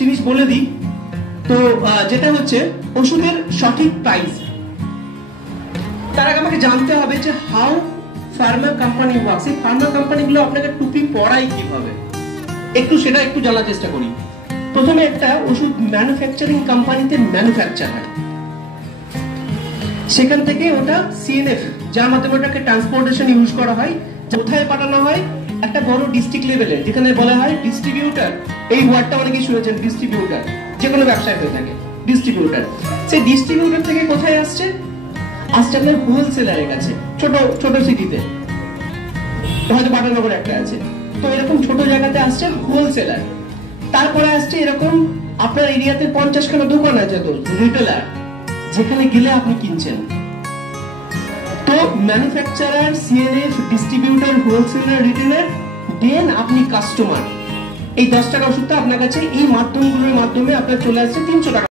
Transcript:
জিনিস বলে দিই। তো যেটা হচ্ছে ওষুধের সঠিক প্রাইস, তার আগে আমাকে জানতে হবে যে হাউ ফার্মা কোম্পানি ওয়ার্কস। এই ফার্মা কোম্পানিগুলো আপনাকে টুপি পরায় কিভাবে, সেটা একটু জানার চেষ্টা করি। প্রথমে একটা ওষুধ ম্যানুফ্যাকচারিং কোম্পানিতে ম্যানুফ্যাকচার হয়, সেখান থেকে ওটা সিএনএফ, যার মাধ্যমে ওটাকে ট্রান্সপোর্টেশন ইউজ করা হয়, কোথায় পাঠানো হয়, একটা বড় ডিস্ট্রিক্ট লেভেলে, যেখানে বলা হয় ডিস্ট্রিবিউটার। এই ওয়ার্ডটা অনেকেই শুনেছেন, ডিস্ট্রিবিউটার, যে কোনো ব্যবসায় হয়ে থাকে ডিস্ট্রিবিউটার। সেই ডিস্ট্রিবিউটার থেকে কোথায় আসছে আপনার হোলসেলারের কাছে, ছোট ছোট সিটিতে, হয়তো বাটানগর একটা আছে, তো এরকম ছোট জায়গাতে আসছে হোলসেলার। তারপরে আসছে এরকম আপনার এরিয়াতে 50খানা দোকান আছে, তো রিটেলার, যেখানে গেলে আপনি কিনছেন। তো manufacturer, CNF, distributor, wholesaler, retailer, then আপনি কাস্টমার। এই 10 টাকা ওষুধটা আপনার কাছে এই মাধ্যমগুলোর মাধ্যমে আপনার চলে আসছে 300 টাকা।